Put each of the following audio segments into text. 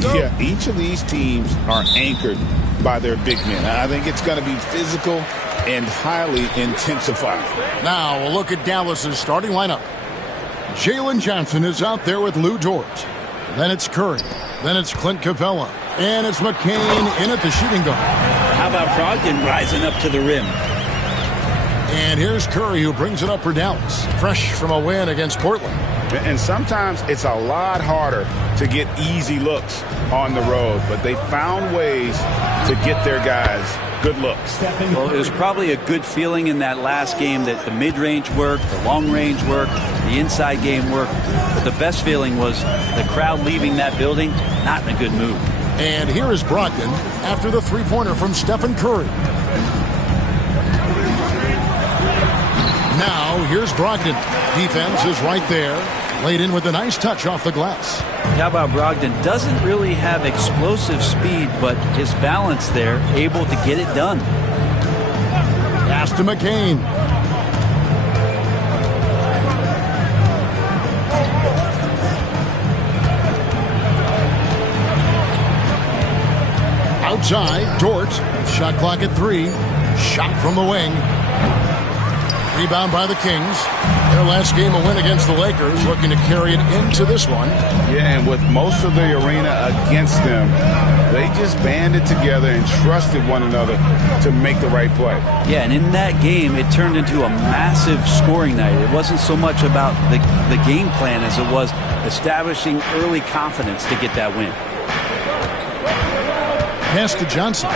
Yeah, each of these teams are anchored by their big men. I think it's going to be physical and highly intensified. Now we'll look at Dallas's starting lineup. Jalen Johnson is out there with Lou Dort. Then it's Curry. Then it's Clint Capella. And it's McCain in at the shooting guard. How about Brogdon rising up to the rim? And here's Curry, who brings it up for Dallas. Fresh from a win against Portland. And sometimes it's a lot harder to get easy looks on the road, but they found ways to get their guys good looks. Well, it was probably a good feeling in that last game that the mid-range worked, the long-range worked, the inside game worked. But the best feeling was the crowd leaving that building not in a good mood. And here is Brogdon after the three-pointer from Stephen Curry. Now, here's Brogdon. Defense is right there. Laid in with a nice touch off the glass. How about Brogdon? Doesn't really have explosive speed, but his balance there, able to get it done. Pass to McCain. Outside, Dort. Shot clock at 3. Shot from the wing. Rebound by the Kings. Their last game, a win against the Lakers, looking to carry it into this one. Yeah, and with most of the arena against them, they just banded together and trusted one another to make the right play. Yeah, and in that game, it turned into a massive scoring night. It wasn't so much about the game plan as it was establishing early confidence to get that win. Pass to Johnson.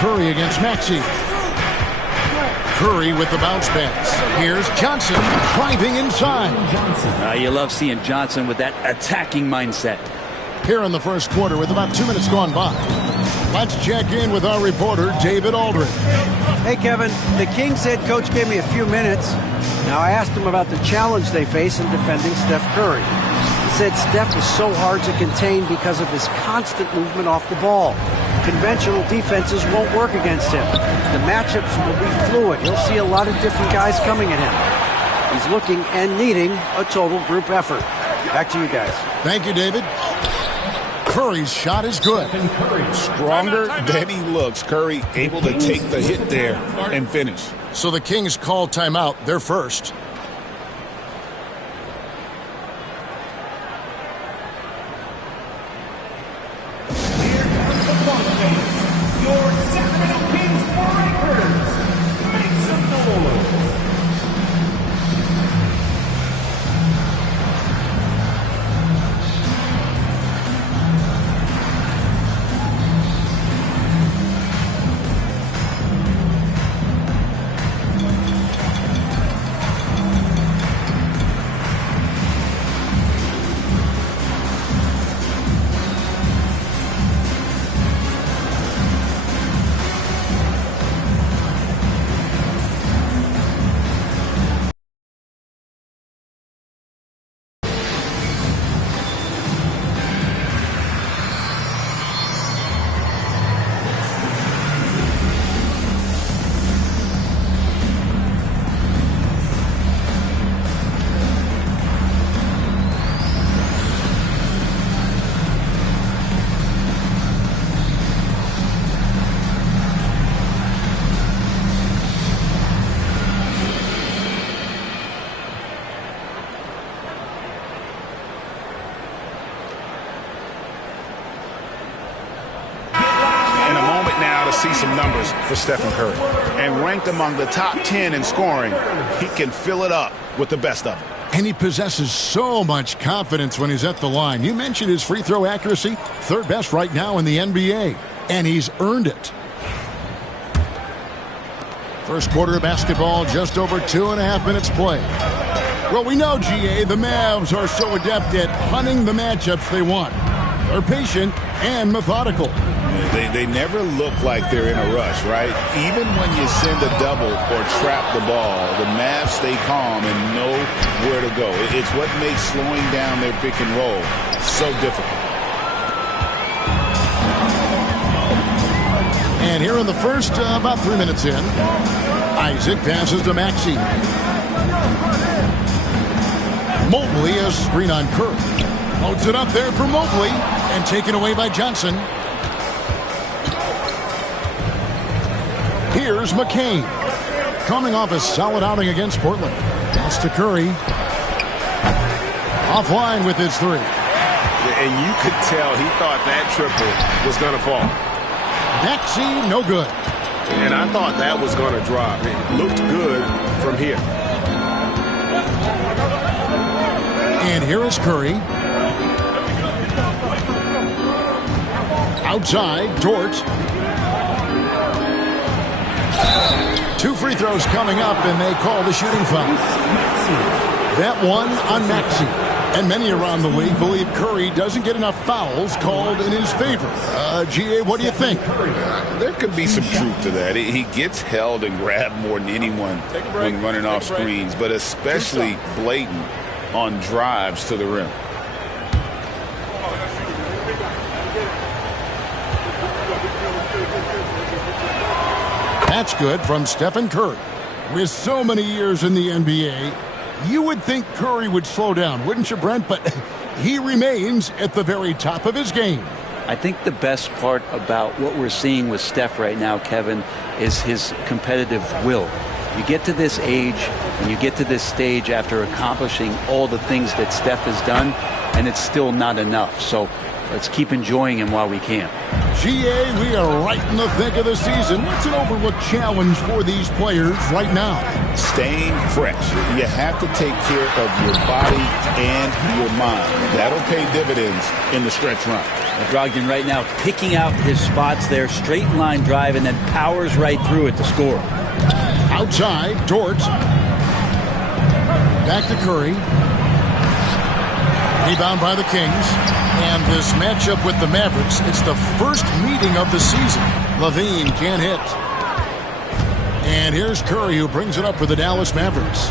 Curry against Maxey. Curry with the bounce pass. Here's Johnson driving inside. You love seeing Johnson with that attacking mindset. Here in the first quarter with about 2 minutes gone by. Let's check in with our reporter, David Aldridge. Hey, Kevin. The Kings head coach gave me a few minutes. Now, I asked him about the challenge they face in defending Steph Curry. He said Steph is so hard to contain because of his constant movement off the ball. Conventional defenses won't work against him. The matchups will be fluid. He'll see a lot of different guys coming at him. He's looking and needing a total group effort. Back to you guys. Thank you, David. Curry's shot is good. Stronger than he looks. Curry able to take the hit there and finish. So the Kings call timeout. They're first. See some numbers for Stephen Curry. And ranked among the top 10 in scoring, he can fill it up with the best of them. And he possesses so much confidence when he's at the line. You mentioned his free throw accuracy, third best right now in the NBA. And he's earned it. First quarter of basketball, just over 2.5 minutes play. Well, we know, GA, the Mavs are so adept at hunting the matchups they want. They're patient and methodical. They never look like they're in a rush, right? Even when you send a double or trap the ball, the Mavs stay calm and know where to go. It's what makes slowing down their pick and roll so difficult. And here in the first, about 3 minutes in, Isaac passes to Maxey. Mobley a screen on Curry. Loads it up there for Mobley and taken away by Johnson. Here's McCain. Coming off a solid outing against Portland. Pass to Curry. Offline with his three. And you could tell he thought that triple was going to fall. Maxey, no good. And I thought that was going to drop. It looked good from here. And here is Curry. Outside, Dort. 2 free throws coming up, and they call the shooting foul. That one on Maxey. And many around the league believe Curry doesn't get enough fouls called in his favor. G.A., what do you think? There could be some truth to that. He gets held and grabbed more than anyone when running off screens, but especially blatant on drives to the rim. That's good from Stephen Curry. With so many years in the NBA, you would think Curry would slow down, wouldn't you, Brent? But he remains at the very top of his game. I think the best part about what we're seeing with Steph right now, Kevin, is his competitive will. You get to this age and you get to this stage after accomplishing all the things that Steph has done, and it's still not enough. So let's keep enjoying him while we can. GA, we are right in the thick of the season. What's an overlooked challenge for these players right now? Staying fresh. You have to take care of your body and your mind. That'll pay dividends in the stretch run. Brogdon right now picking out his spots there, straight line drive, and then powers right through it to score. Outside, Dort. Back to Curry. Rebound by the Kings. And this matchup with the Mavericks, it's the first meeting of the season. Levine can't hit. And here's Curry, who brings it up for the Dallas Mavericks.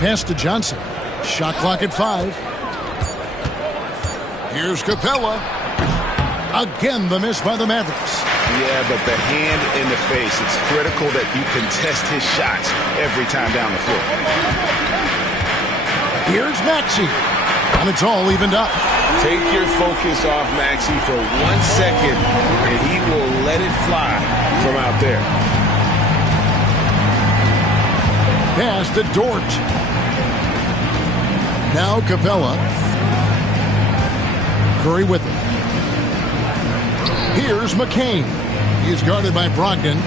Pass to Johnson. Shot clock at 5. Here's Capella. Again, the miss by the Mavericks. Yeah, but the hand in the face, it's critical that you contest his shots every time down the floor. Here's Maxey. And it's all evened up. Take your focus off Maxey for 1 second, and he will let it fly from out there. Pass to Dort. Now Capella. Curry with it. Here's McCain. He's guarded by Brogdon.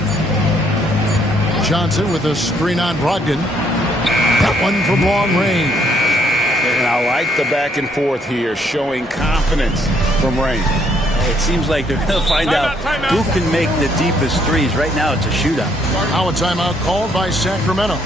Johnson with a screen on Brogdon. That one from long range. And I like the back and forth here, showing confidence from Rain. It seems like they're going to find out who can make the deepest threes. Right now, it's a shootout. Now a timeout called by Sacramento.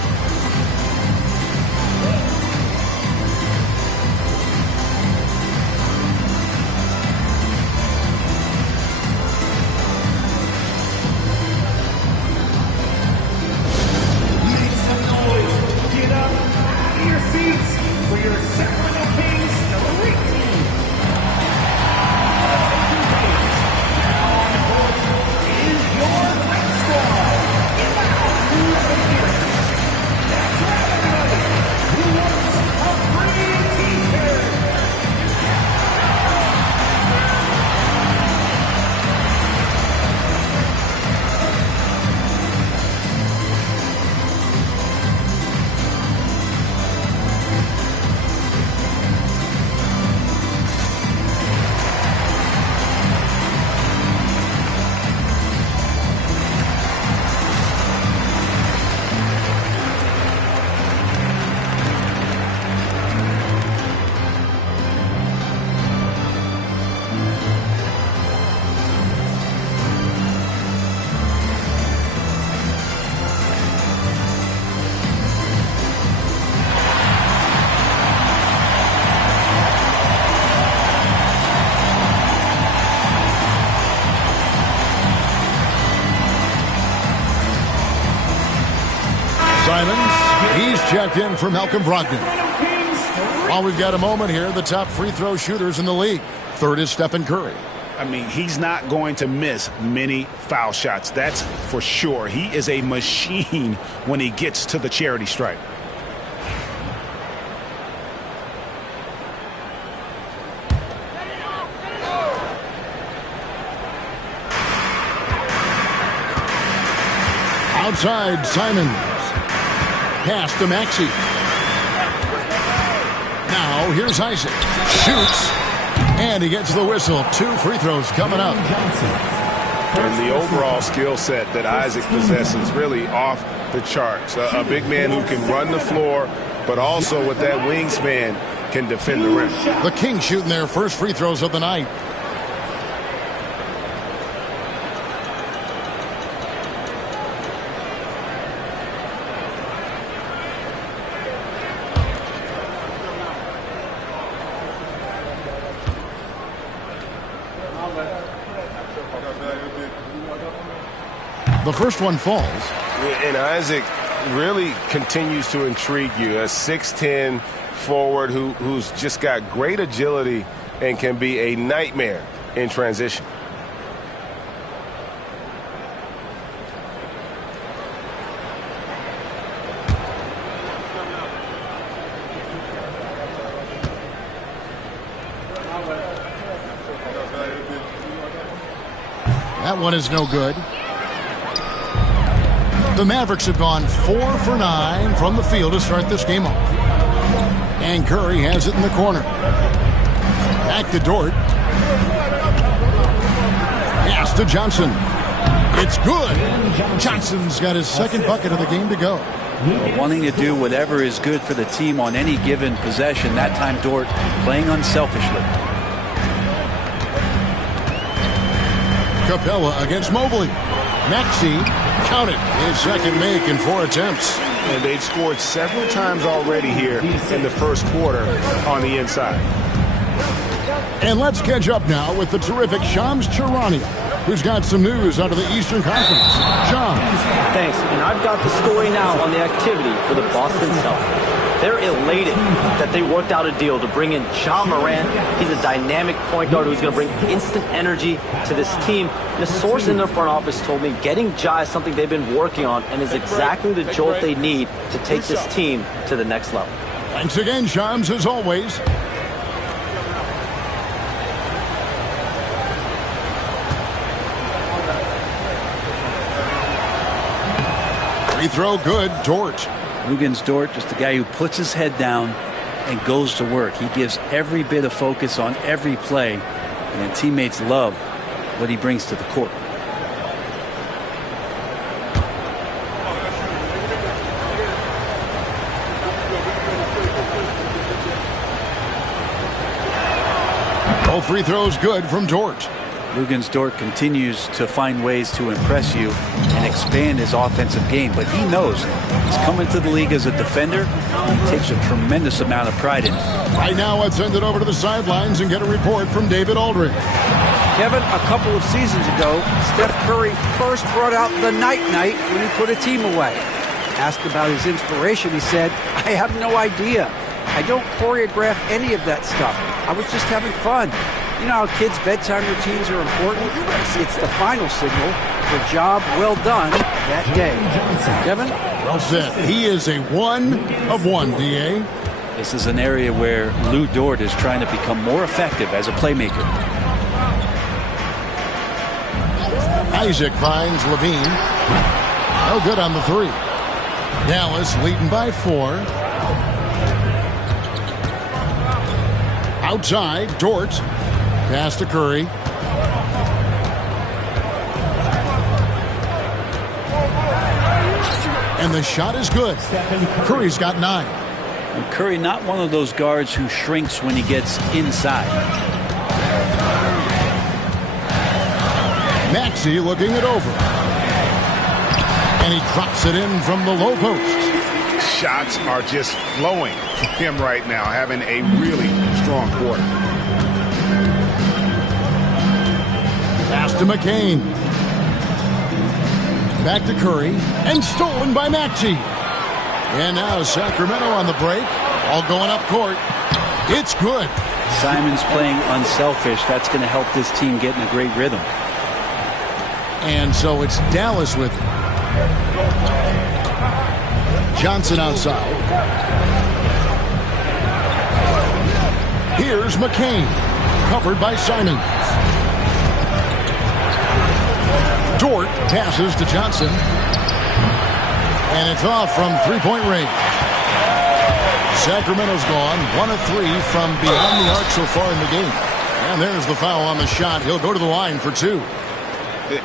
He's checked in for Malcolm Brogdon. While we've got a moment here, the top free throw shooters in the league. third is Stephen Curry. I mean, he's not going to miss many foul shots. That's for sure. He is a machine when he gets to the charity stripe. Outside, Simons. Pass to Maxey. Now, here's Isaac. Shoots. And he gets the whistle. 2 free throws coming up. And the overall skill set that Isaac possesses really off the charts. A big man who can run the floor, but also with that wingspan can defend the rim. The Kings shooting their first free throws of the night. The first one falls. And Isaac really continues to intrigue you. A 6'10 forward who's just got great agility and can be a nightmare in transition. That one is no good. The Mavericks have gone 4 for 9 from the field to start this game off. And Curry has it in the corner. Back to Dort. Pass to Johnson. It's good. Johnson's got his second bucket of the game to go. Wanting to do whatever is good for the team on any given possession. That time Dort playing unselfishly. Capella against Mobley. Maxey counted his second make in 4 attempts. And they've scored several times already here in the first quarter on the inside. And let's catch up now with the terrific Shams Charania, who's got some news out of the Eastern Conference. Shams. Thanks. And I've got the story now on the activity for the Boston Celtics. They're elated that they worked out a deal to bring in Ja Morant. He's a dynamic point guard who's going to bring instant energy to this team. And a source in their front office told me getting Ja is something they've been working on and is exactly the jolt they need to take this team to the next level. Thanks again, Shams, as always. Free throw good, Dort. Luguentz Dort, just a guy who puts his head down and goes to work. He gives every bit of focus on every play, and teammates love what he brings to the court. Both free throws good from Dort. Luguentz Dort continues to find ways to impress you and expand his offensive game, but he knows he's coming to the league as a defender, and he takes a tremendous amount of pride in it. Right now, let's send it over to the sidelines and get a report from David Aldridge. Kevin, a couple of seasons ago, Steph Curry first brought out the night-night when he put a team away. Asked about his inspiration, he said, "I have no idea. I don't choreograph any of that stuff. I was just having fun." You know how kids' bedtime routines are important? It's the final signal for a job well done that day. Kevin? Well said. He is a 1 of 1, D.A. This is an area where Lou Dort is trying to become more effective as a playmaker. Isaac finds Levine. No good on the 3. Dallas leading by 4. Outside, Dort. Pass to Curry. And the shot is good. Curry's got 9. And Curry, not one of those guards who shrinks when he gets inside. Maxey looking it over. And he drops it in from the low post. Shots are just flowing for him right now, having a really strong quarter. Pass to McCain. Back to Curry. And stolen by Maxey. And now Sacramento on the break. All going up court. It's good. Simon's playing unselfish. That's going to help this team get in a great rhythm. And so it's Dallas with it. Johnson outside. Here's McCain, covered by Simons. Dort passes to Johnson. And it's off from three-point range. Sacramento's gone 1 of 3 from beyond the arc so far in the game. And there's the foul on the shot. He'll go to the line for 2.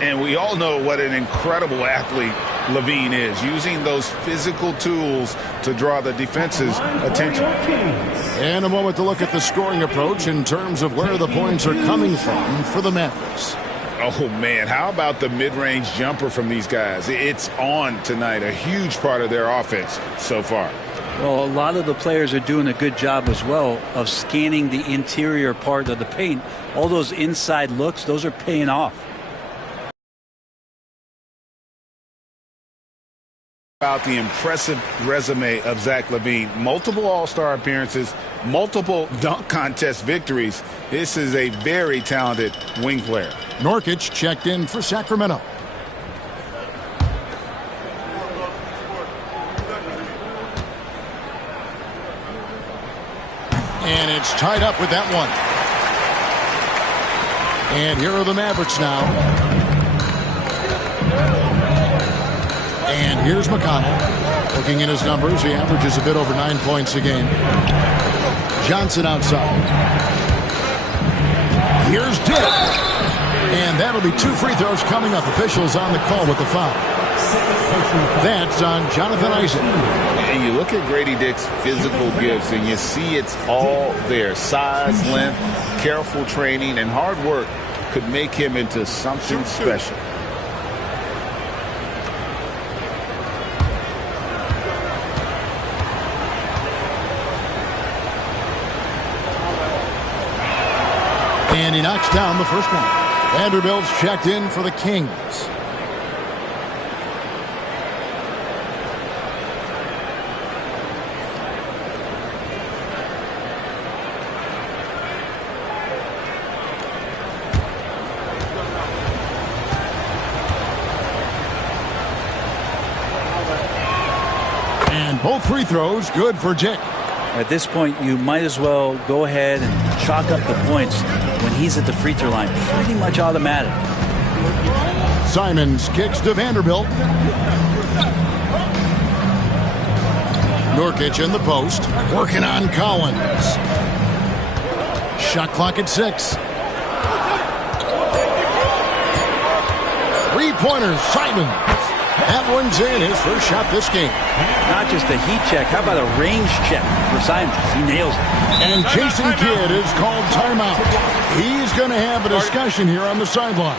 And we all know what an incredible athlete Levine is, using those physical tools to draw the defense's attention. And a moment to look at the scoring approach in terms of where the points are coming from for the Mavericks. Oh, man, how about the mid-range jumper from these guys? It's on tonight, a huge part of their offense so far. Well, a lot of the players are doing a good job as well of scanning the interior part of the paint. All those inside looks, those are paying off. About the impressive resume of Zach LaVine. Multiple All-Star appearances, multiple dunk contest victories. This is a very talented wing player. Nurkic checked in for Sacramento. And it's tied up with that one. And here are the Mavericks now. And here's McConnell. Looking at his numbers, he averages a bit over 9 points a game. Johnson outside. Here's Dick. And that'll be 2 free throws coming up. Officials on the call with the foul. That's on Jonathan Isaac. And you look at Grady Dick's physical gifts, and you see it's all there. Size, length, careful training, and hard work could make him into something special. And he knocks down the first one. Vanderbilt's checked in for the Kings. And both free throws good for Dick. At this point, you might as well go ahead and chalk up the points when he's at the free throw line. Pretty much automatic. Simons kicks to Vanderbilt. Nurkic in the post, working on Collins. Shot clock at 6. 3-pointers, Simons. That one's in, his first shot this game. Not just a heat check, how about a range check for Simons? He nails it. And Jason Kidd is called timeout. He's going to have a discussion here on the sideline.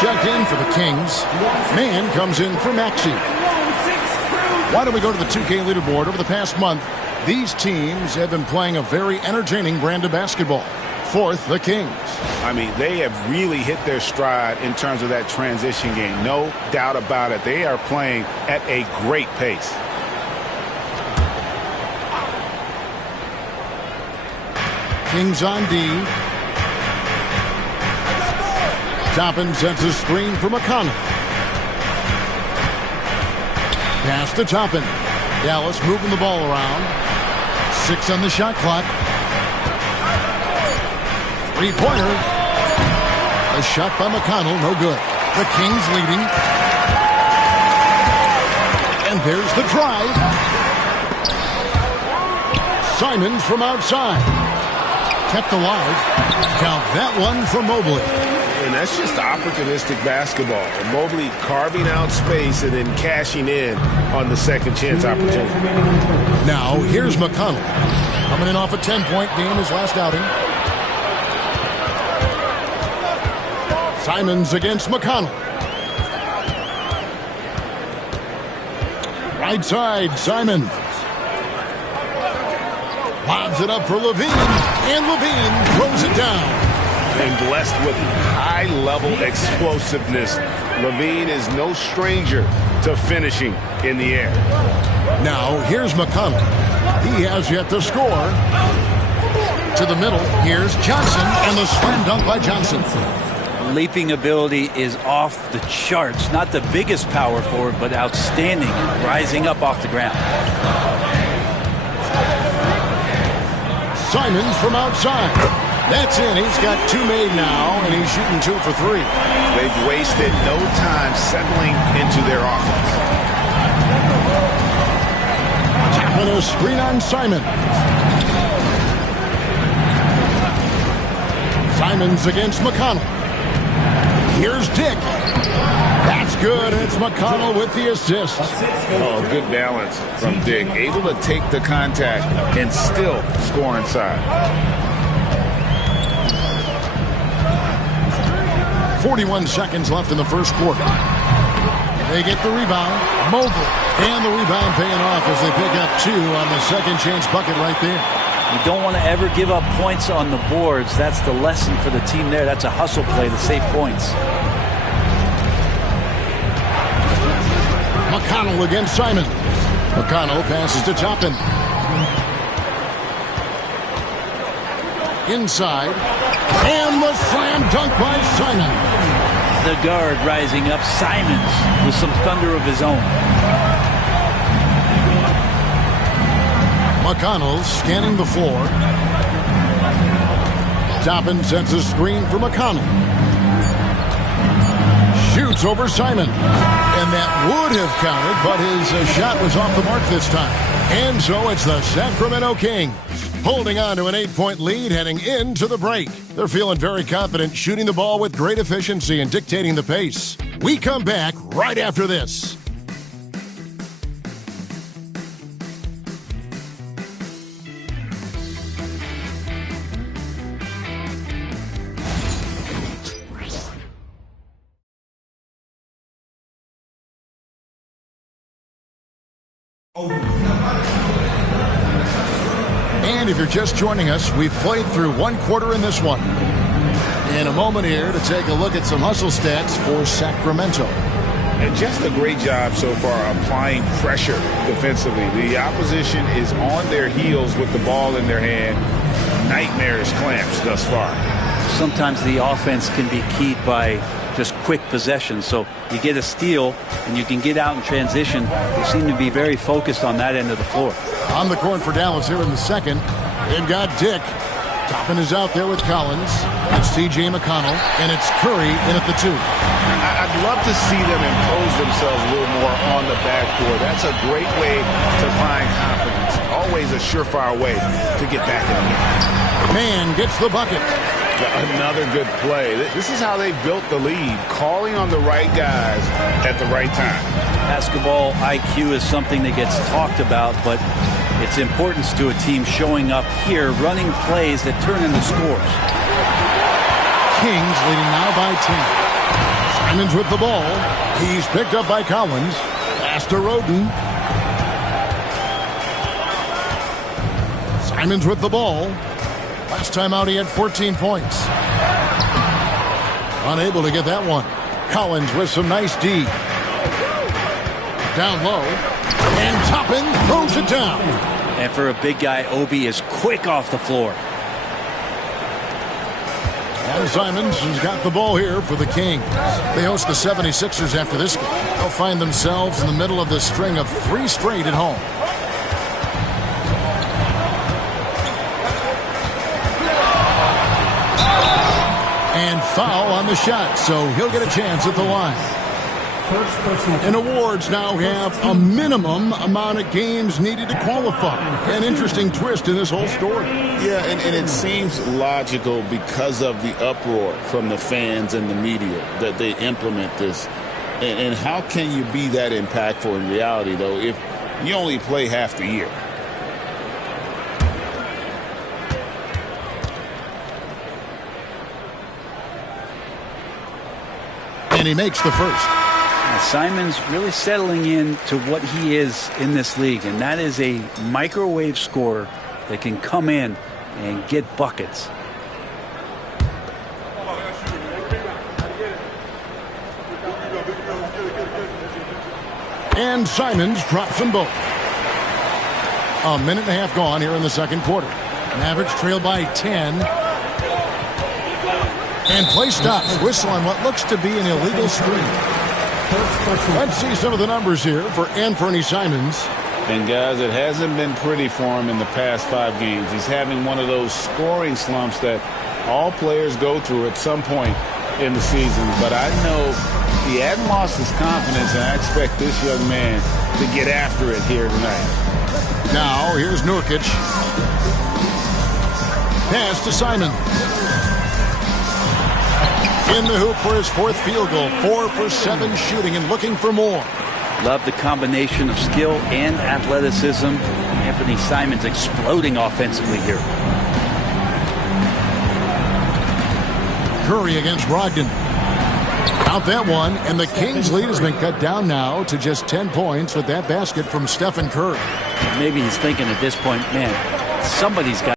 Checked in for the Kings. Mann comes in for Maxey. Why don't we go to the 2K leaderboard? Over the past month, these teams have been playing a very entertaining brand of basketball. 4th, the Kings. I mean, they have really hit their stride in terms of that transition game. No doubt about it. They are playing at a great pace. Kings on D. Toppin sets a screen for McConnell. Pass to Toppin. Dallas moving the ball around. 6 on the shot clock. Three-pointer. A shot by McConnell, no good. The Kings leading. And there's the drive. Simons from outside. Kept alive. Count that one for Mobley. And that's just opportunistic basketball. Mobley carving out space and then cashing in on the second chance opportunity. Now, here's McConnell. Coming in off a 10-point game his last outing. Simons against McConnell. Right side, Simons. Lobs it up for Levine. And Levine throws it down. And blessed with high-level explosiveness. Levine is no stranger to finishing in the air. Now, here's McConnell. He has yet to score. To the middle, here's Johnson, and the slam dunk by Johnson. Leaping ability is off the charts. Not the biggest power forward, but outstanding, rising up off the ground. Simons from outside. That's in. He's got 2 made now, and he's shooting 2 for 3. They've wasted no time settling into their offense. Tapping a screen on Simon. Simons against McConnell. Here's Dick. That's good. It's McConnell with the assist. Oh, good balance from Dick. Able to take the contact and still score inside. 41 seconds left in the first quarter. They get the rebound. Mobley. And the rebound paying off as they pick up 2 on the second chance bucket right there. You don't want to ever give up points on the boards. That's the lesson for the team there. That's a hustle play to save points. McConnell against Simon. McConnell passes to Toppin. Inside. And the slam dunk by Simon. The guard rising up. Simons with some thunder of his own. McConnell scanning the floor. Toppin sets a screen for McConnell. Shoots over Simon. And that would have counted, but his shot was off the mark this time. And so it's the Sacramento Kings holding on to an 8-point lead heading into the break. They're feeling very confident, shooting the ball with great efficiency and dictating the pace. We come back right after this. And if you're just joining us, we've played through 1 quarter in this one. In a moment here to take a look at some hustle stats for Sacramento. And just a great job so far applying pressure defensively. The opposition is on their heels with the ball in their hand. Nightmarish clamps thus far. Sometimes the offense can be keyed by just quick possession. So you get a steal and you can get out in transition. They seem to be very focused on that end of the floor. On the court for Dallas here in the second. They've got Dick. Toppin is out there with Collins. It's T.J. McConnell, and it's Curry in at the 2. I'd love to see them impose themselves a little more on the backboard. That's a great way to find confidence. Always a surefire way to get back in the game. Man gets the bucket. Another good play. This is how they built the lead, calling on the right guys at the right time. Basketball IQ is something that gets talked about, but its importance to a team showing up here, running plays that turn into scores. Kings leading now by 10. Simons with the ball. He's picked up by Collins. Pass to Roden. Simons with the ball. Last time out, he had 14 points. Unable to get that one. Collins with some nice D. Down low. And Toppin throws it down. And for a big guy, Obi is quick off the floor. And Simons has got the ball here for the Kings. They host the 76ers after this game. They'll find themselves in the middle of this string of 3 straight at home. And foul on the shot, so he'll get a chance at the line. And awards now have a minimum amount of games needed to qualify. An interesting twist in this whole story. Yeah, and it seems logical because of the uproar from the fans and the media that they implement this. And how can you be that impactful in reality, though, if you only play half the year? And he makes the first. Simons really settling in to what he is in this league, and that is a microwave scorer that can come in and get buckets. And Simons drops them both. A minute and a half gone here in the second quarter. Mavericks trail by 10. And play stops. Whistle on what looks to be an illegal screen. Let's see some of the numbers here for Anthony Simons. And, guys, it hasn't been pretty for him in the past 5 games. He's having one of those scoring slumps that all players go through at some point in the season. But I know he hadn't lost his confidence, and I expect this young man to get after it here tonight. Now, here's Nurkic. Pass to Simon. In the hoop for his 4th field goal. 4 for 7 shooting and looking for more. Love the combination of skill and athleticism. Anthony Simons exploding offensively here. Curry against Brogdon. Out that one, and the Kings' lead has been cut down now to just 10 points with that basket from Stephen Curry. Maybe he's thinking at this point, man, somebody's got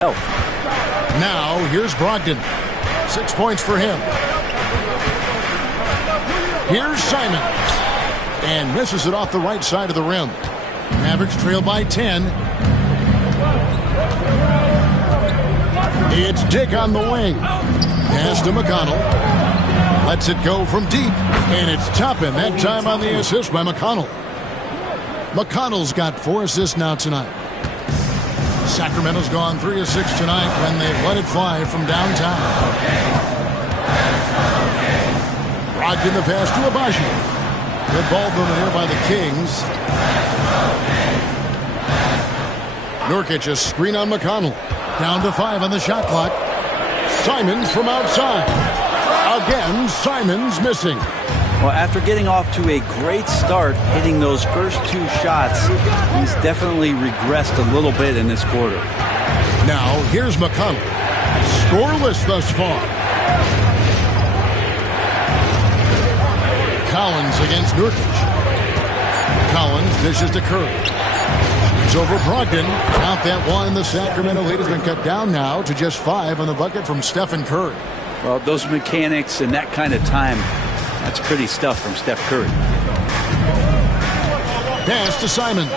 help. Now, here's Brogdon. 6 points for him. Here's Simons. And misses it off the right side of the rim. Mavericks trail by 10. It's Dick on the wing. Pass to McConnell. Lets it go from deep. And it's Toppin, that time on the assist by McConnell. McConnell's got 4 assists now tonight. Sacramento's gone 3 of 6 tonight when they let it fly from downtown. Brogdon the pass to Abaji. Good ball movement here by the Kings. Nurkic a screen on McConnell. Down to 5 on the shot clock. Simons from outside. Again, Simons missing. Well, after getting off to a great start, hitting those first 2 shots, he's definitely regressed a little bit in this quarter. Now, here's McConnell. Scoreless thus far. Collins against Nurkic. Collins dishes to Curry. It's over Brogdon. Count that one. The Sacramento lead has been cut down now to just 5 on the bucket from Stephen Curry. Well, those mechanics and that kind of time, that's pretty stuff from Steph Curry. Pass to Simon.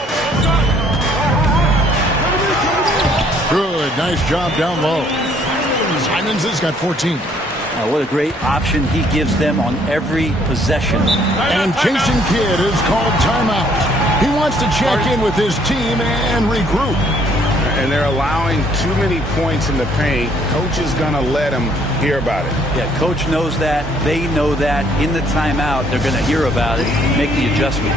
Good. Nice job down low. Simons has got 14. What a great option he gives them on every possession. And Jason Kidd is called timeout. He wants to check in with his team and regroup. And they're allowing too many points in the paint. Coach is going to let them hear about it. Yeah, coach knows that. They know that. In the timeout, they're going to hear about it, make the adjustment.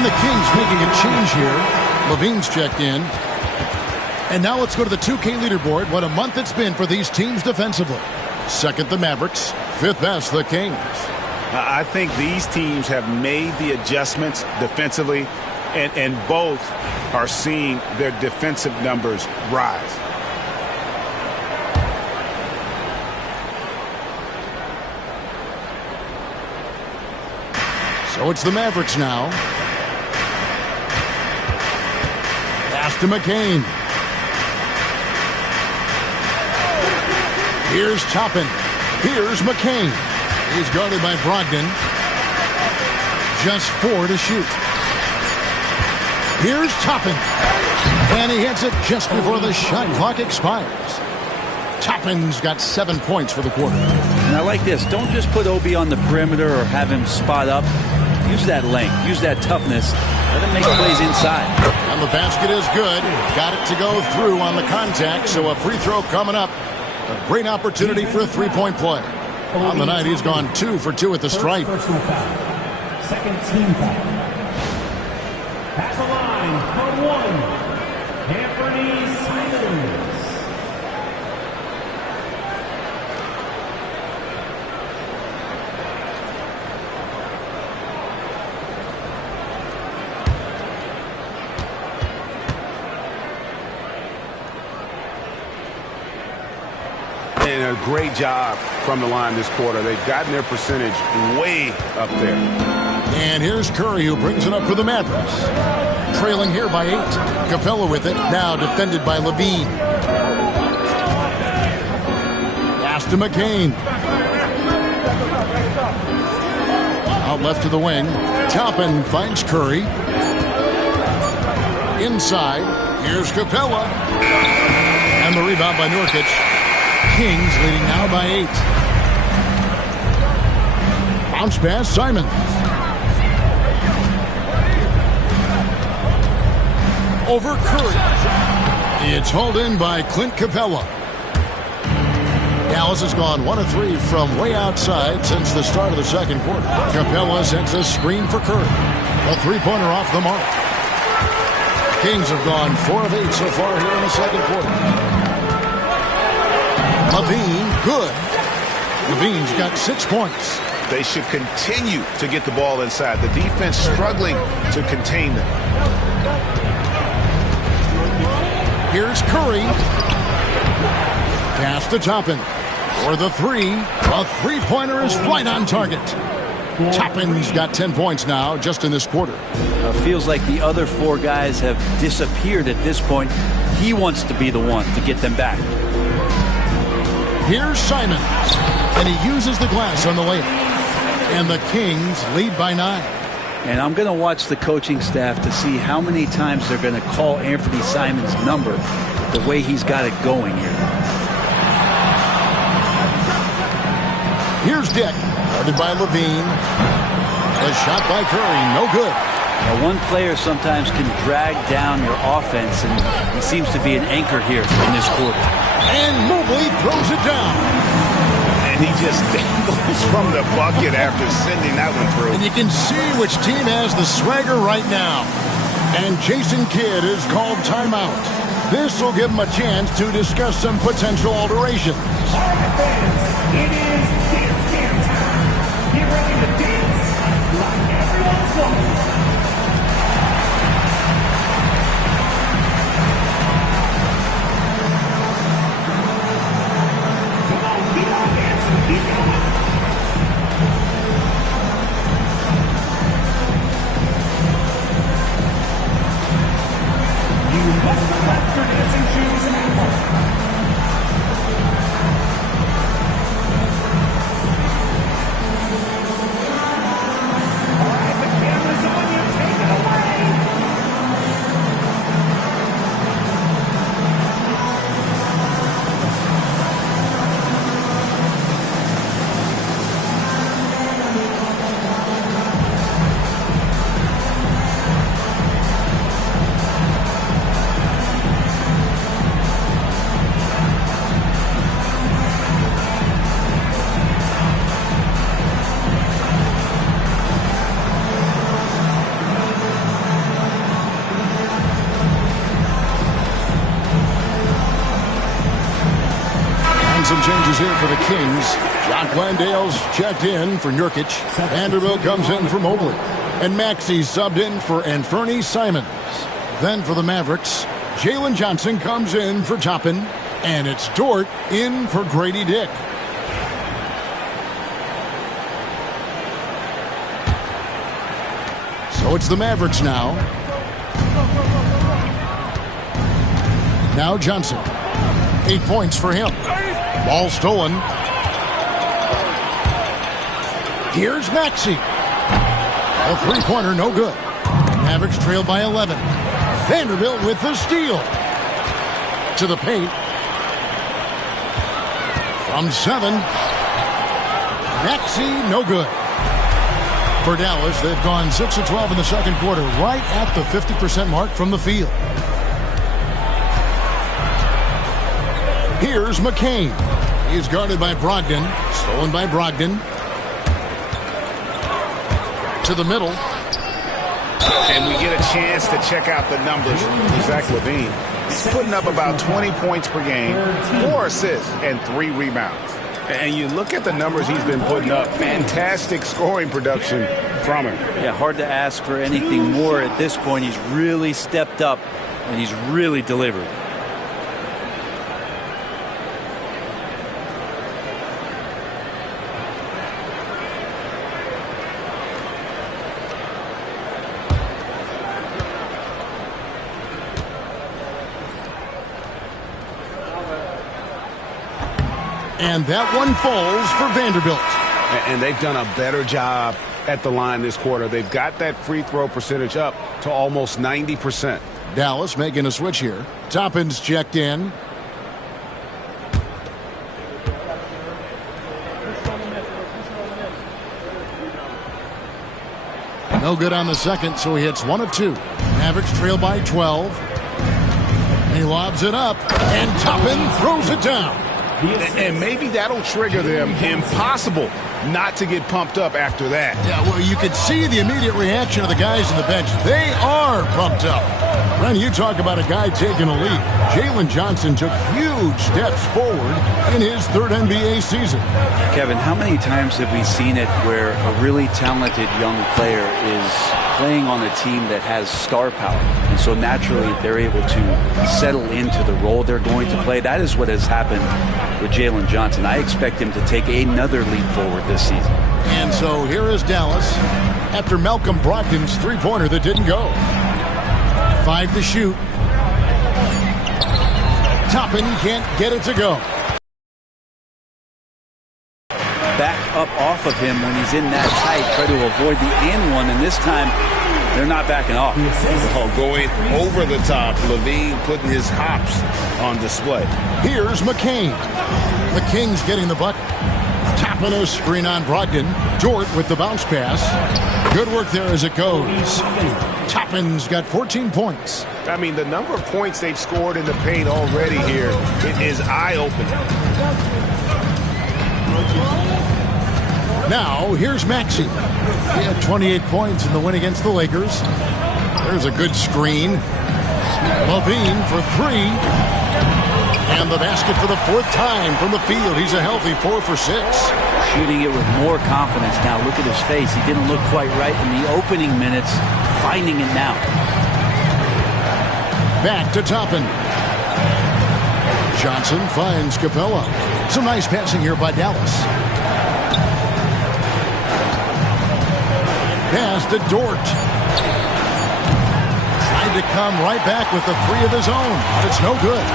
And the Kings making a change here. Levine's checked in. And now let's go to the 2K leaderboard. What a month it's been for these teams defensively. Second, the Mavericks. Fifth best, the Kings. I think these teams have made the adjustments defensively, and both are seeing their defensive numbers rise. So it's the Mavericks now. Pass to McCain. Here's Toppin. Here's McCain. He's guarded by Brogdon. Just 4 to shoot. Here's Toppin. And he hits it just before the shot clock expires. Toppin's got 7 points for the quarter. And I like this. Don't just put Obi on the perimeter or have him spot up. Use that length. Use that toughness. Let him make plays inside. And the basket is good. Got it to go through on the contact, so a free throw coming up. A great opportunity for a three-point play. On the night, he's gone 2 for 2 at the stripe. Second team foul. At the line for one, Anthony Simons. And a great job from the line this quarter. They've gotten their percentage way up there. And here's Curry, who brings it up for the Mavericks. Trailing here by 8. Capella with it. Now defended by Levine. Pass to McCain. Out left to the wing. Toppin finds Curry. Inside. Here's Capella. And the rebound by Nurkic. Kings leading now by 8. Bounce pass, Simon. Over Curry. It's hauled in by Clint Capella. Dallas has gone 1 of 3 from way outside since the start of the second quarter. Capella sets a screen for Curry. A three-pointer off the mark. Kings have gone 4 of 8 so far here in the second quarter. Levine, good. Levine's got 6 points. They should continue to get the ball inside. The defense struggling to contain them. Here's Curry. Pass to Toppin. For the 3. A three-pointer is right on target. Toppin's got 10 points now just in this quarter. Feels like the other 4 guys have disappeared at this point. He wants to be the one to get them back. Here's Simons, and he uses the glass on the layup. And the Kings lead by 9. And I'm going to watch the coaching staff to see how many times they're going to call Anthony Simons' number the way he's got it going here. Here's Dick, guarded by Levine. A shot by Curry, no good. Now, one player sometimes can drag down your offense, and he seems to be an anchor here in this quarter. And Mobley throws it down. And he just dangles from the bucket after sending that one through. And you can see which team has the swagger right now. And Jason Kidd is called timeout. This will give him a chance to discuss some potential alterations. All right, fans, it is dance time. Get ready to dance like everyone's going. Some changes here for the Kings. Jock Landale's checked in for Nurkic. Vanderbilt comes in for Mobley. And Maxey subbed in for Anthony Simons. Then for the Mavericks, Jalen Johnson comes in for Toppin. And it's Dort in for Grady Dick. So it's the Mavericks now. Now Johnson. 8 points for him. Ball stolen. Here's Maxey. A three-pointer, no good. Mavericks trail by 11. Vanderbilt with the steal. To the paint. From 7. Maxey, no good. For Dallas, they've gone 6 of 12 in the second quarter, right at the 50% mark from the field. Here's McCain. He's guarded by Brogdon. Stolen by Brogdon. To the middle. And we get a chance to check out the numbers for Zach LaVine. He's putting up about 20 points per game, 4 assists, and 3 rebounds. And you look at the numbers he's been putting up, fantastic scoring production from him. Yeah, hard to ask for anything more at this point. He's really stepped up, and he's really delivered. And that one falls for Vanderbilt. And they've done a better job at the line this quarter. They've got that free throw percentage up to almost 90%. Dallas making a switch here. Toppin's checked in. No good on the second, so he hits 1 of 2. Mavericks trail by 12. He lobs it up, and Toppin throws it down. And maybe that'll trigger them. Impossible not to get pumped up after that. Yeah, well, you could see the immediate reaction of the guys on the bench. They are pumped up. When you talk about a guy taking a lead, Jalen Johnson took huge steps forward in his 3rd NBA season. Kevin, how many times have we seen it where a really talented young player is playing on a team that has star power, and so naturally they're able to settle into the role they're going to play? That is what has happened with Jalen Johnson. I expect him to take another leap forward this season. And so here is Dallas after Malcolm Brogdon's three-pointer that didn't go. 5 to shoot. Toppin can't get it to go. Back up off of him when he's in that tight, try to avoid the and one, and this time they're not backing off. Oh, going over the top, LaVine putting his hops on display. Here's McCain. The Kings getting the bucket. Toppin a screen on Brogdon. Dort with the bounce pass. Good work there as it goes. Toppin's got 14 points. I mean, the number of points they've scored in the paint already here, it is eye-opening. Now, here's Maxey. He had 28 points in the win against the Lakers. There's a good screen. LaVine for 3. And the basket for the 4th time from the field. He's a healthy 4 for 6. Shooting it with more confidence now. Look at his face. He didn't look quite right in the opening minutes. Finding it now. Back to Toppin. Johnson finds Capella. Some nice passing here by Dallas. Pass to Dort. Tried to come right back with the 3 of his own, but it's no good.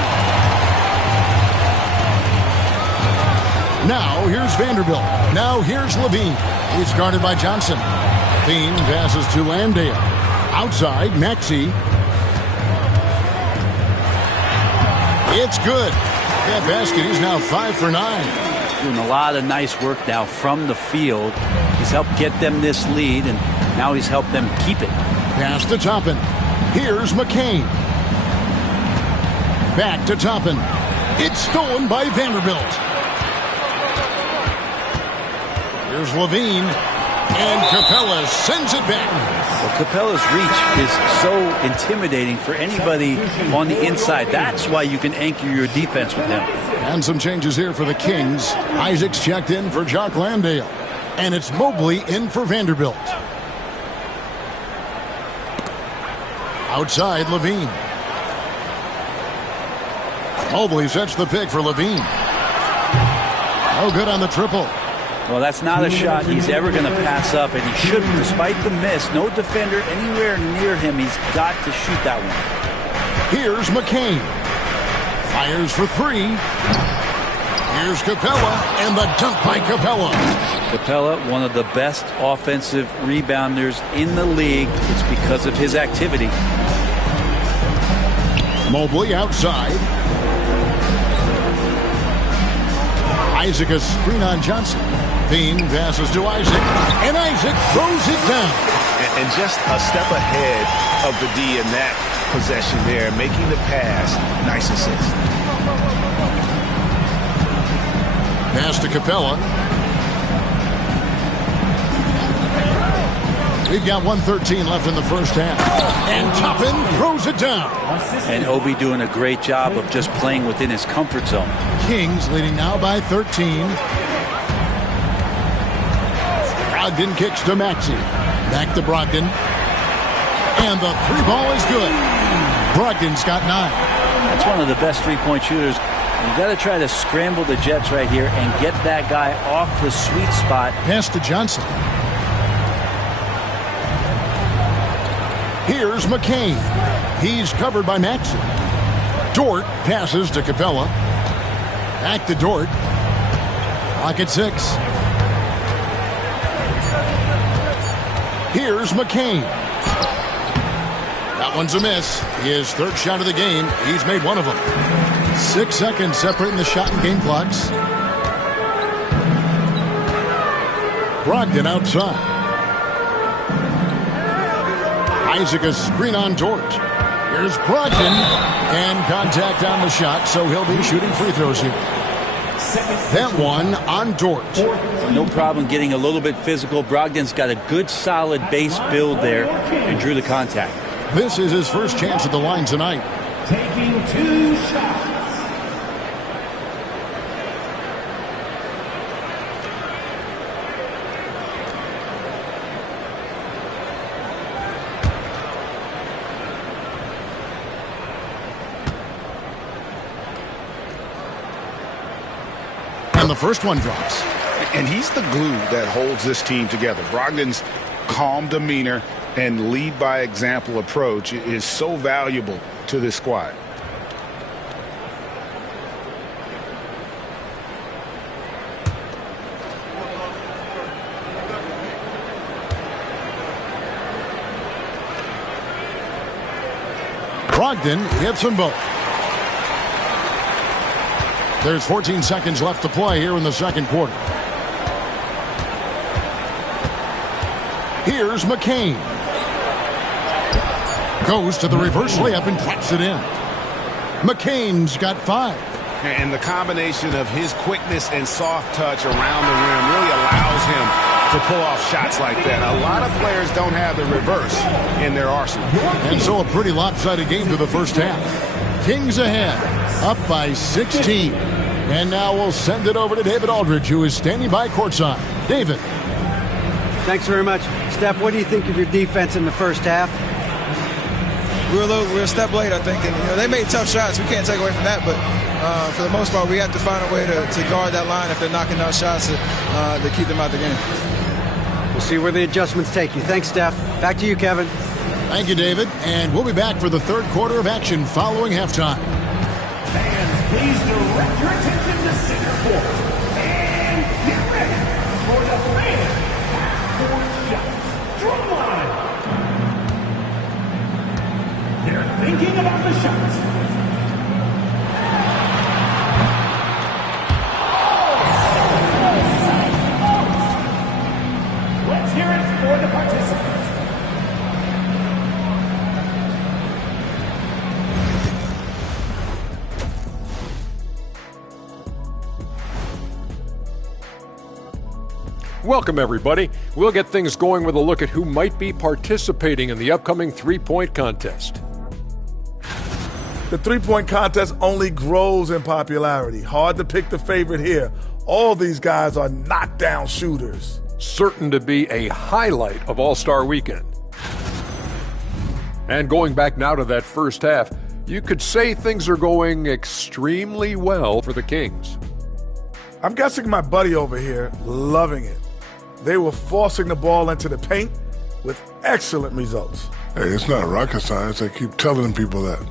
Now here's Vanderbilt. Now here's LaVine. He's guarded by Johnson. LaVine passes to Landale. Outside, Maxey. It's good. That basket, he's now 5 for 9. Doing a lot of nice work now from the field. He's helped get them this lead, and now he's helped them keep it. Pass to Toppin. Here's McCain. Back to Toppin. It's stolen by Vanderbilt. Here's LaVine. And Capella sends it back. Well, Capella's reach is so intimidating for anybody on the inside. That's why you can anchor your defense with him. And some changes here for the Kings. Isaac's checked in for Jock Landale. And it's Mobley in for Vanderbilt. Outside, Levine. Mobley sets the pick for Levine. No good on the triple. Well, that's not a shot he's ever going to pass up, and he shouldn't. Despite the miss, no defender anywhere near him. He's got to shoot that one. Here's McCain. Fires for three. Here's Capella, and the dunk by Capella. Capella, one of the best offensive rebounders in the league. It's because of his activity. Mobley outside. Isaac a screen on Johnson. Bean passes to Isaac, and Isaac throws it down. And just a step ahead of the D in that possession there, making the pass. Nice assist. Pass to Capella. We've got 1:13 left in the first half. And Toppin throws it down. And Obi doing a great job of just playing within his comfort zone. Kings leading now by 13. Brogdon kicks to Maxey. Back to Brogdon. And the three ball is good. Brogdon's got 9. That's one of the best three-point shooters. You've got to try to scramble the Jets right here and get that guy off the sweet spot. Pass to Johnson. Here's McCain. He's covered by Maxey. Dort passes to Capella. Back to Dort. Clock at 6. Here's McCain. That one's a miss. His third shot of the game. He's made one of them. 6 seconds separating the shot and game clocks. Brogdon outside. Isaac a screen on Dort. Here's Brogdon. And contact on the shot, so he'll be shooting free throws here. That one on Dort. No problem getting a little bit physical. Brogdon's got a good, solid base build there and drew the contact. This is his first chance at the line tonight. Taking 2 shots. And the first one drops. And he's the glue that holds this team together. Brogdon's calm demeanor and lead by example approach is so valuable to this squad. Brogdon hits them both. There's 14 seconds left to play here in the second quarter. Here's McCain. Goes to the reverse layup and claps it in. McCain's got 5. And the combination of his quickness and soft touch around the rim really allows him to pull off shots like that. A lot of players don't have the reverse in their arsenal. And so a pretty lopsided game to the first half. Kings ahead, up by 16. And now we'll send it over to David Aldridge, who is standing by courtside. David. Thanks very much. Steph, what do you think of your defense in the first half? We're a step late, I think. And, they made tough shots. We can't take away from that. But for the most part, we have to find a way to guard that line if they're knocking down shots to keep them out the game. We'll see where the adjustments take you. Thanks, Steph. Back to you, Kevin. Thank you, David. And we'll be back for the third quarter of action following halftime. Fans, please direct your attention to center court. And get ready for the fan half-court shots. Drum line. They're thinking about the shots. Let's hear it for the participants. Welcome, everybody. We'll get things going with a look at who might be participating in the upcoming three-point contest. The three-point contest only grows in popularity. Hard to pick the favorite here. All these guys are knockdown shooters. Certain to be a highlight of All-Star Weekend. And going back now to that first half, you could say things are going extremely well for the Kings. I'm guessing my buddy over here loving it. They were forcing the ball into the paint with excellent results. Hey, it's not rocket science. I keep telling people that.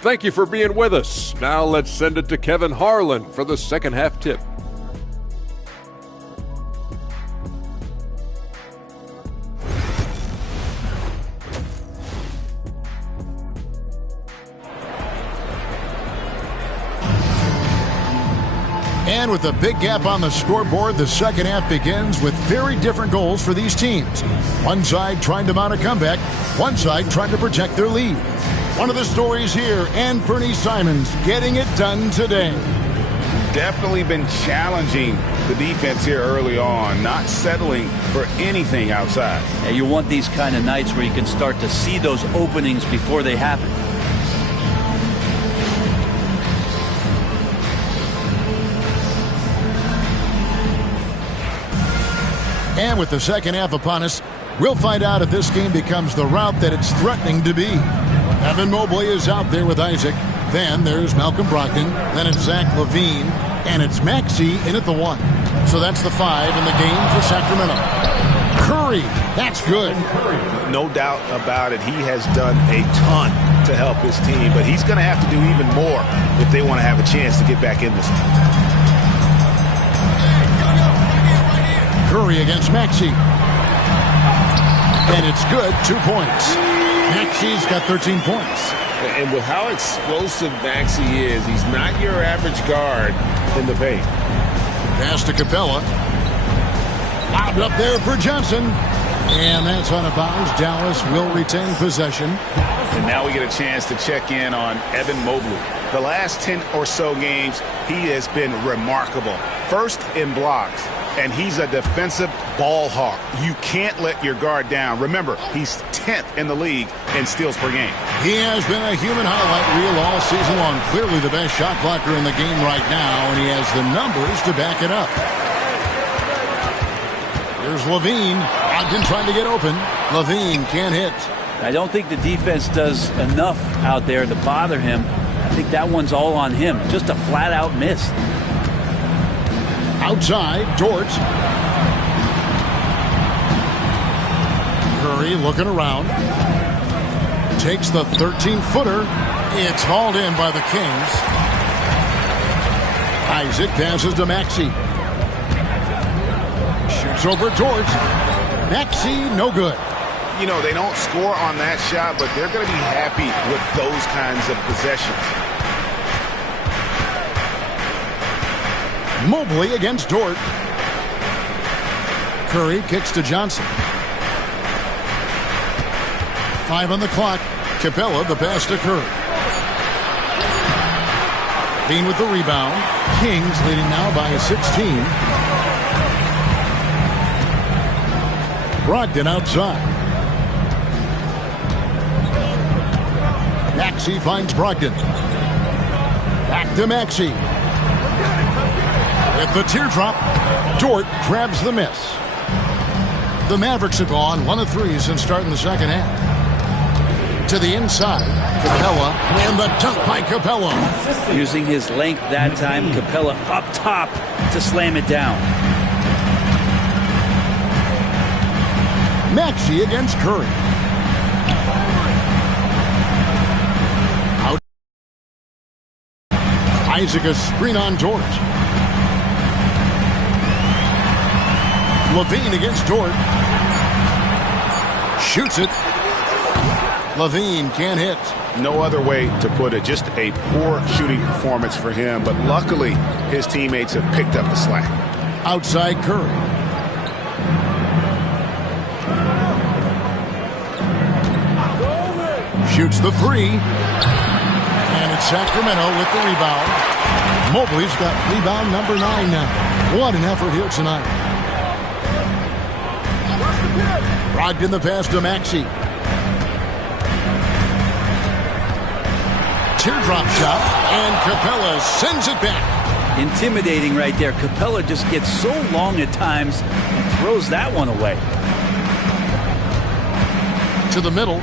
Thank you for being with us. Now let's send it to Kevin Harlan for the second half tip. And with a big gap on the scoreboard, the second half begins with very different goals for these teams. One side trying to mount a comeback, one side trying to protect their lead. One of the stories here, and Bernie Simons getting it done today. Definitely been challenging the defense here early on, not settling for anything outside. Yeah, you want these kind of nights where you can start to see those openings before they happen. And with the second half upon us, we'll find out if this game becomes the route that it's threatening to be. Evan Mobley is out there with Isaac. Then there's Malcolm Brogdon. Then it's Zach LaVine. And it's Maxey in at the 1. So that's the 5 in the game for Sacramento. Curry, that's good. No doubt about it. He has done a ton to help his team, but he's going to have to do even more if they want to have a chance to get back in this. Curry against Maxey. And it's good, 2 points. Maxey's got 13 points. And with how explosive Maxey is, he's not your average guard in the paint. Pass to Capella. Lobbed up there for Johnson. And that's out of bounds. Dallas will retain possession. And now we get a chance to check in on Evan Mobley. The last 10 or so games, he has been remarkable. First in blocks, and he's a defensive ball hawk. You can't let your guard down. Remember, he's 10th in the league in steals per game. He has been a human highlight reel all season long. Clearly the best shot blocker in the game right now, and he has the numbers to back it up. Here's LaVine. Ogden trying to get open. LaVine can't hit. I don't think the defense does enough out there to bother him. I think that one's all on him. Just a flat-out miss. Outside, Dort. Curry looking around. Takes the 13-footer. It's hauled in by the Kings. Isaac passes to Maxey. Shoots over Dort. Maxey, no good. You know, they don't score on that shot, but they're going to be happy with those kinds of possessions. Mobley against Dort. Curry kicks to Johnson. 5 on the clock. Capella, the pass to Curry. Bean with the rebound. Kings leading now by 16. Brogdon outside. Maxey finds Brogdon. Back to Maxey. With the teardrop, Dort grabs the miss. The Mavericks have gone 1 of 3 since starting the second half. To the inside, Capella, and the dunk by Capella. Using his length that time, Capella up top to slam it down. Maxey against Curry. Out. Isaac a screen on Dort. LaVine against Dort. Shoots it. LaVine can't hit. No other way to put it. Just a poor shooting performance for him. But luckily, his teammates have picked up the slack. Outside Curry. Shoots the 3. And it's Sacramento with the rebound. Mobley's got rebound number 9 now. What an effort here tonight. Brogdon the pass to Maxey. Teardrop shot, and Capella sends it back. Intimidating right there. Capella just gets so long at times and throws that one away. To the middle.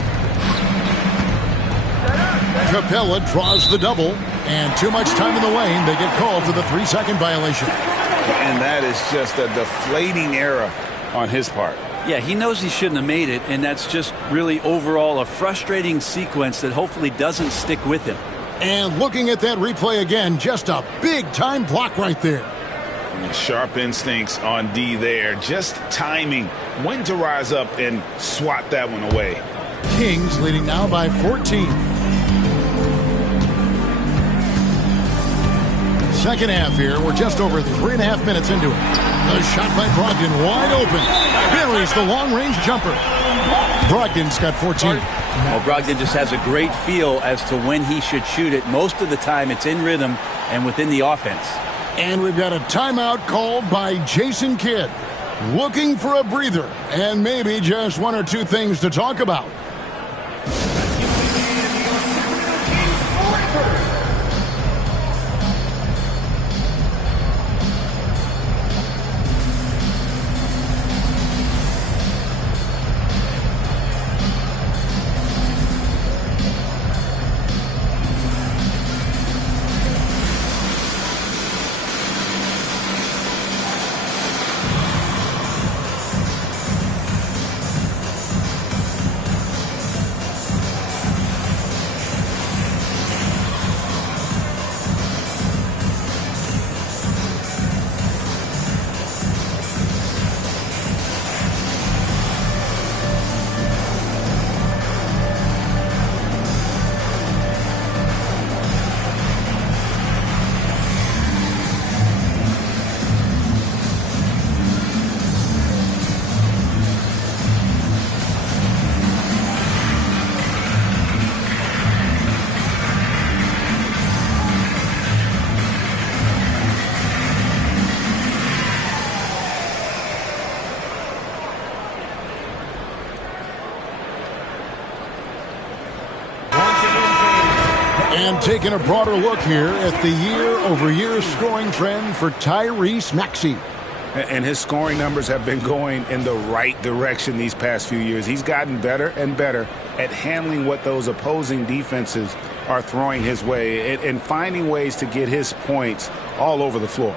Capella draws the double, and too much time in the lane. They get called for the 3-second violation. And that is just a deflating error on his part. Yeah, he knows he shouldn't have made it, and that's just really overall a frustrating sequence that hopefully doesn't stick with him. And looking at that replay again, just a big-time block right there. Sharp instincts on D there. Just timing when to rise up and swat that one away. Kings leading now by 14. Second half here. We're just over 3.5 minutes into it. The shot by Brogdon wide open. Buries the long-range jumper. Brogdon's got 14. Well, Brogdon just has a great feel as to when he should shoot it. Most of the time it's in rhythm and within the offense. And we've got a timeout called by Jason Kidd. Looking for a breather and maybe just one or two things to talk about. And taking a broader look here at the year-over-year scoring trend for Tyrese Maxey. And his scoring numbers have been going in the right direction these past few years. He's gotten better and better at handling what those opposing defenses are throwing his way and finding ways to get his points all over the floor.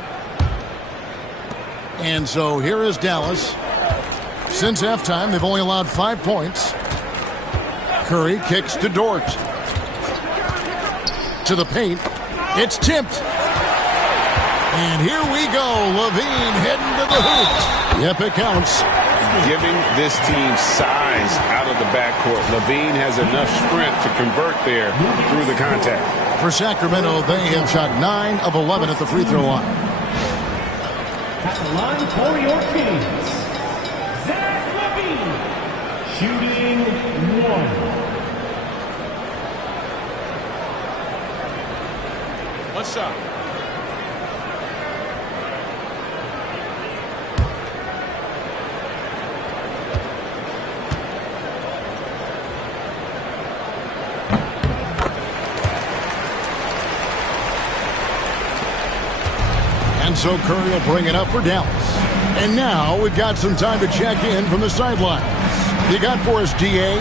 And so here is Dallas. Since halftime, they've only allowed 5 points. Curry kicks to Dort. To the paint. It's tipped. And here we go. LaVine heading to the hoop. Yep, it counts. Giving this team size out of the backcourt. LaVine has enough sprint to convert there through the contact. For Sacramento, they have shot 9 of 11 at the free throw line. At the line for your Kings, Zach LaVine, shooting 1. What's up? And so Curry will bring it up for Dallas. And now we've got some time to check in from the sidelines. You got for us, DA?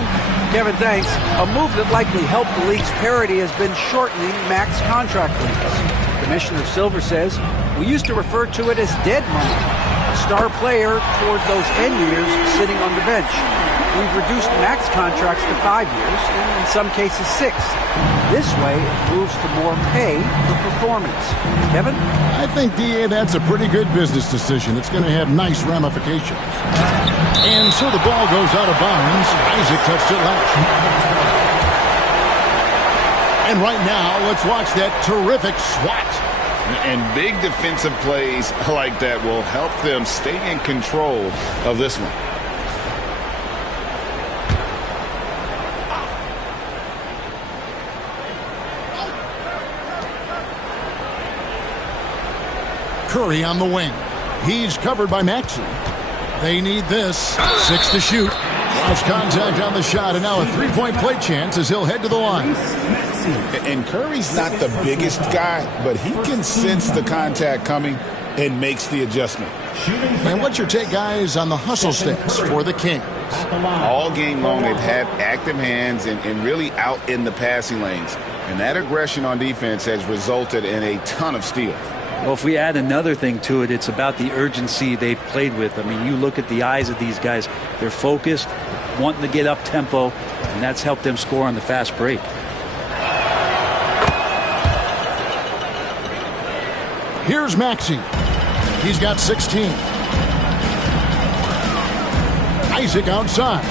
Kevin, thanks. A move that likely helped the league's parity has been shortening max contract lengths. Commissioner Silver says, we used to refer to it as dead money, a star player toward those end years sitting on the bench. We've reduced max contracts to 5 years, and in some cases 6. This way, it moves to more pay for performance. Kevin? I think, DA, that's a pretty good business decision. It's going to have nice ramifications. And so the ball goes out of bounds. Isaac touched it last. And right now, let's watch that terrific swat. And big defensive plays like that will help them stay in control of this one. Curry on the wing. He's covered by Maxey. They need this. 6 to shoot. Lost contact on the shot, and now a three-point play chance as he'll head to the line. And Curry's not the biggest guy, but he can sense the contact coming and makes the adjustment. And what's your take, guys, on the hustle stats for the Kings? All game long, they've had active hands and really out in the passing lanes. And that aggression on defense has resulted in a ton of steals. Well, if we add another thing to it, it's about the urgency they've played with. I mean, you look at the eyes of these guys. They're focused, wanting to get up tempo, and that's helped them score on the fast break. Here's Maxey. He's got 16. Isaac outside.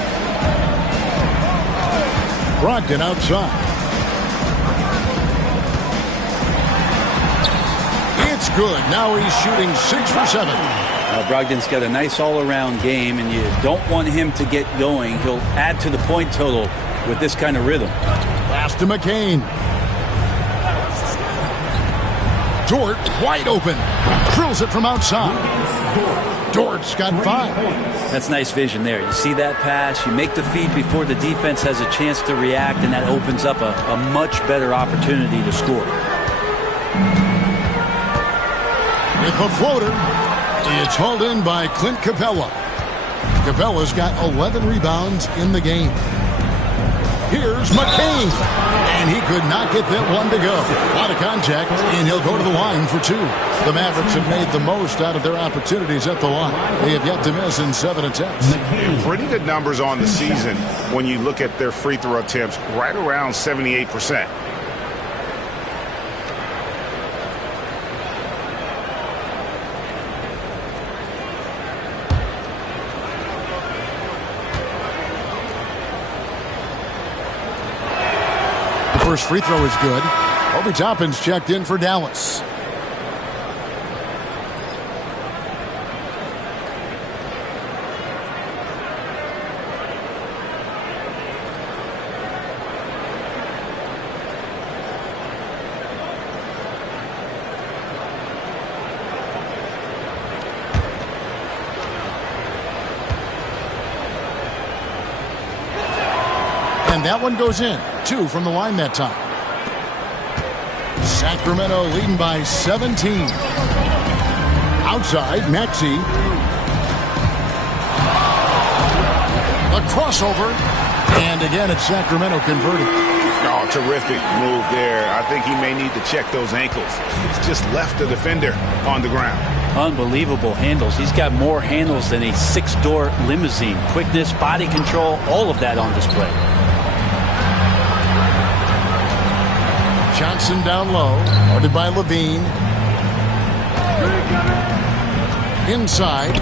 Brogdon outside. It's good. Now he's shooting 6 for 7. Brogdon's got a nice all-around game, and you don't want him to get going. He'll add to the point total with this kind of rhythm. Pass to McCain. Dort wide open. Drills it from outside. Dort's got 5. That's nice vision there. You see that pass, you make the feed before the defense has a chance to react, and that opens up a much better opportunity to score. With the floater, it's hauled in by Clint Capella. Capella's got 11 rebounds in the game. Here's McCain, and he could not get that one to go. A lot of contact, and he'll go to the line for 2. The Mavericks have made the most out of their opportunities at the line. They have yet to miss in 7 attempts. Pretty good numbers on the season when you look at their free throw attempts, right around 78%. First free throw is good. Obi Toppin's checked in for Dallas. And that one goes in. 2 from the line that time. Sacramento leading by 17. Outside, Maxey. A crossover. And again, it's Sacramento converting. Oh, terrific move there. I think he may need to check those ankles. He's just left the defender on the ground. Unbelievable handles. He's got more handles than a 6-door limousine. Quickness, body control, all of that on display. Johnson down low, guarded by Levine. Inside.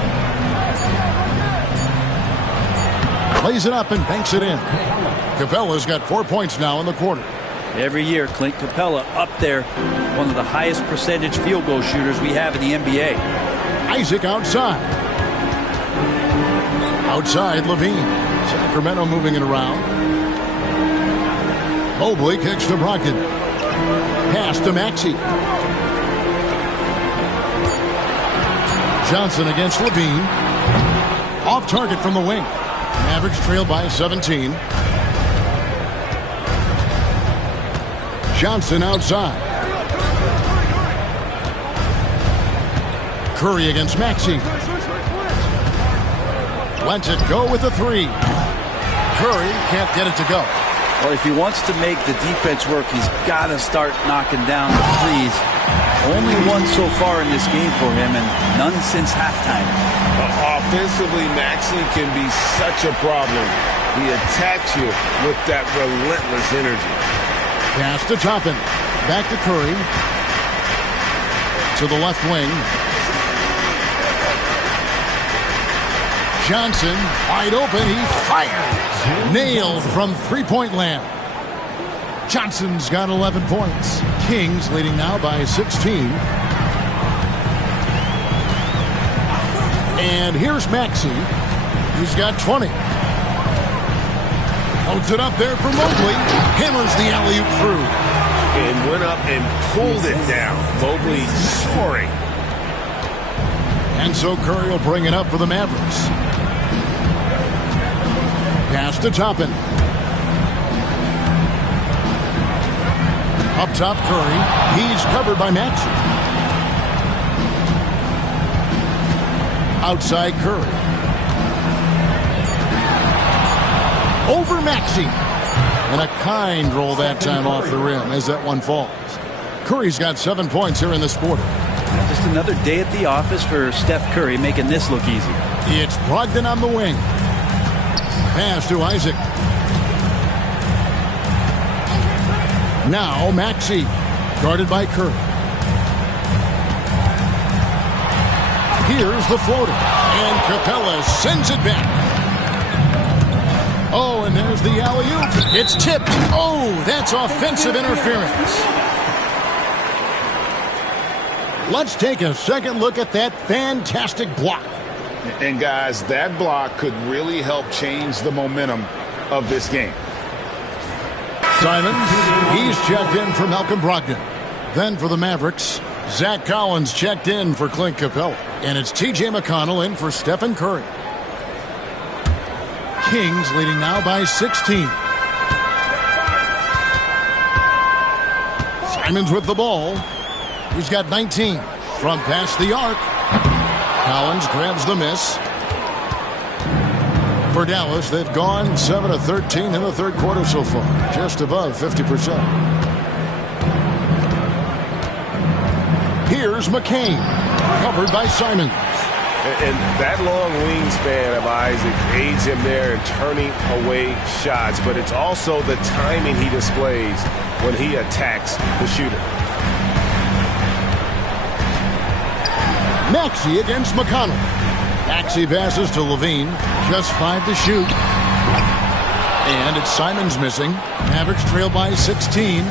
Plays it up and banks it in. Capella's got 4 points now in the quarter. Every year, Clint Capella up there, one of the highest percentage field goal shooters we have in the NBA. Isaac outside. Outside, Levine. Sacramento moving it around. Mobley kicks to Brogdon. Pass to Maxey. Johnson against Levine. Off target from the wing. Mavericks trail by 17. Johnson outside. Curry against Maxey. Lets it go with the 3. Curry can't get it to go. Well, if he wants to make the defense work, he's got to start knocking down the threes. Only one so far in this game for him, and none since halftime. Offensively, Maxey can be such a problem. He attacks you with that relentless energy. Pass to Toppin. Back to Curry. To the left wing. Johnson, wide open. He fires. Nailed from three-point land. Johnson's got 11 points. Kings leading now by 16. And here's Maxey. He's got 20. Holds it up there for Mobley. Hammers the alley-oop through. And went up and pulled it down. Mobley soaring. And so Curry will bring it up for the Mavericks. Pass to Toppin. Up top, Curry. He's covered by Maxey. Outside, Curry. Over Maxey. And a kind roll that time off the rim as that one falls. Curry's got 7 points here in this quarter. Just another day at the office for Steph Curry, making this look easy. It's Brogdon on the wing. Pass to Isaac. Now Maxey, guarded by Curry. Here's the floater. And Capella sends it back. Oh, and there's the alley-oop. It's tipped. Oh, that's offensive interference. Let's take a second look at that fantastic block. And guys, that block could really help change the momentum of this game. Simons, he's checked in for Malcolm Brogdon. Then for the Mavericks, Zach Collins checked in for Clint Capella. And it's T.J. McConnell in for Stephen Curry. Kings leading now by 16. Simons with the ball. He's got 19 from past the arc. Collins grabs the miss. For Dallas, they've gone 7 of 13 in the third quarter so far, just above 50%. Here's McCain, covered by Simons. And that long wingspan of Isaac aids him there in turning away shots, but it's also the timing he displays when he attacks the shooter. Maxey against McConnell. Maxey passes to Levine. Just 5 to shoot. And it's Simons missing. Mavericks trail by 16.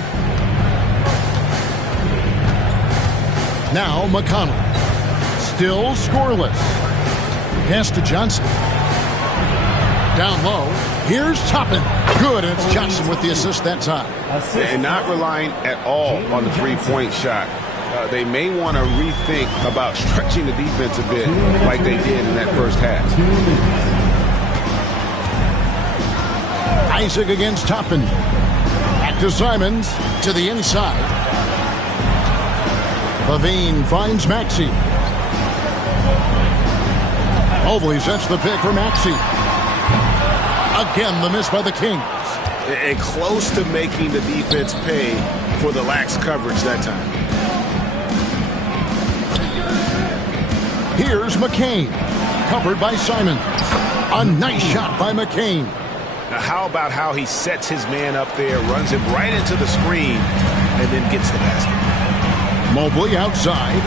Now McConnell. Still scoreless. Pass to Johnson. Down low. Here's Toppin. Good, and it's Johnson with the assist that time. And not relying at all on the three-point shot. They may want to rethink about stretching the defense a bit like they did in that first half. Isaac against Toppin. Back to Simons. To the inside. Levine finds Maxey. Mobley sets the pick for Maxey. Again, the miss by the Kings. And close to making the defense pay for the lax coverage that time. Here's McCain, covered by Simons. A nice shot by McCain. Now how about how he sets his man up there, runs him right into the screen, and then gets the basket. Mobley outside.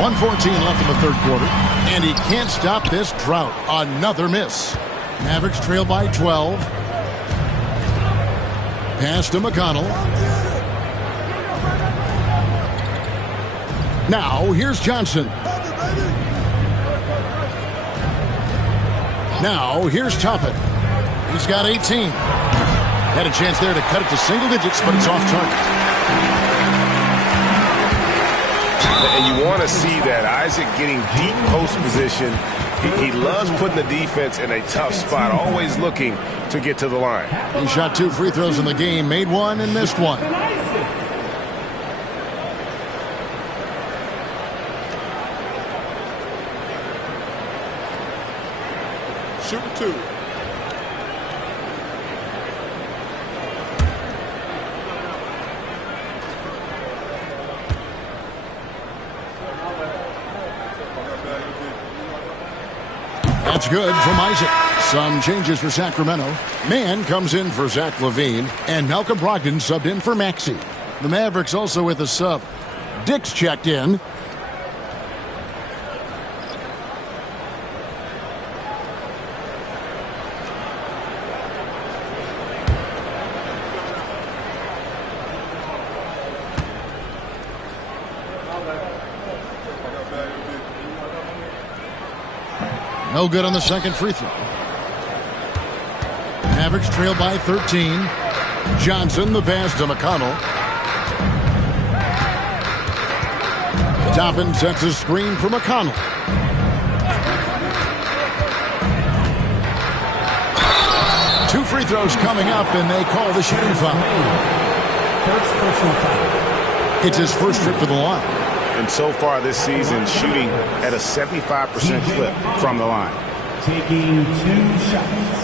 1:14 left in the third quarter, and he can't stop this drought. Another miss. Mavericks trail by 12. Pass to McConnell. Now, here's Johnson. Now, here's Toppin. He's got 18. Had a chance there to cut it to single digits, but it's off target. And you want to see that. Isaac getting deep post position. He loves putting the defense in a tough spot, always looking to get to the line. He shot 2 free throws in the game, made 1 and missed 1. Shooting 2. That's good from Isaac. Some changes for Sacramento. Mann comes in for Zach LaVine, and Malcolm Brogdon subbed in for Maxey. The Mavericks also with a sub. Dick's checked in. No good on the second free throw. Mavericks trail by 13. Johnson, the pass to McConnell. Toppin sets a screen for McConnell. Two free throws coming up, and they call the shooting foul. First personal foul. It's his first trip to the line. And so far this season, shooting at a 75% clip from the line. Taking 2 shots.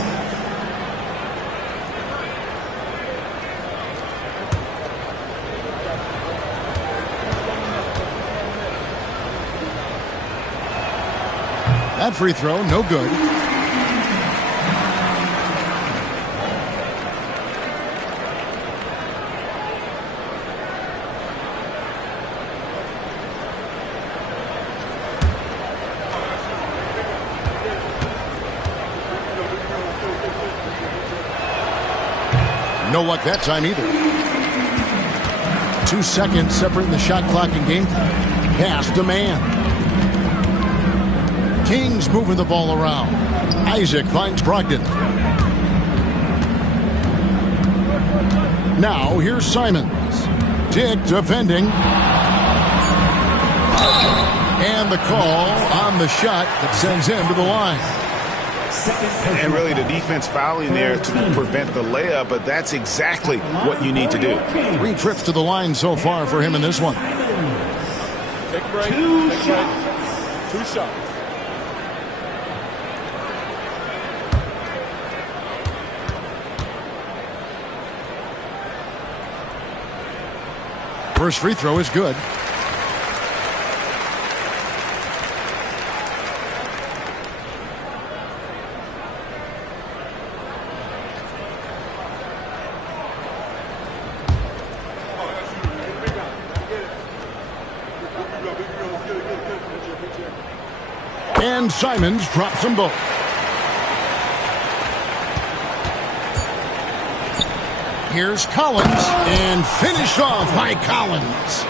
That free throw, no good. No luck that time either. 2 seconds separating the shot clock and game time. Pass to man. Kings moving the ball around. Isaac finds Brogdon. Now here's Simons. Dick defending. And the call on the shot that sends him to the line. And really the defense fouling there to prevent the layup, but that's exactly what you need to do. 3 trips to the line so far for him in this one. Take a break. Take a break. 2 shots. First free throw is good. And Simons drops them both. Here's Collins, and finished off by Collins.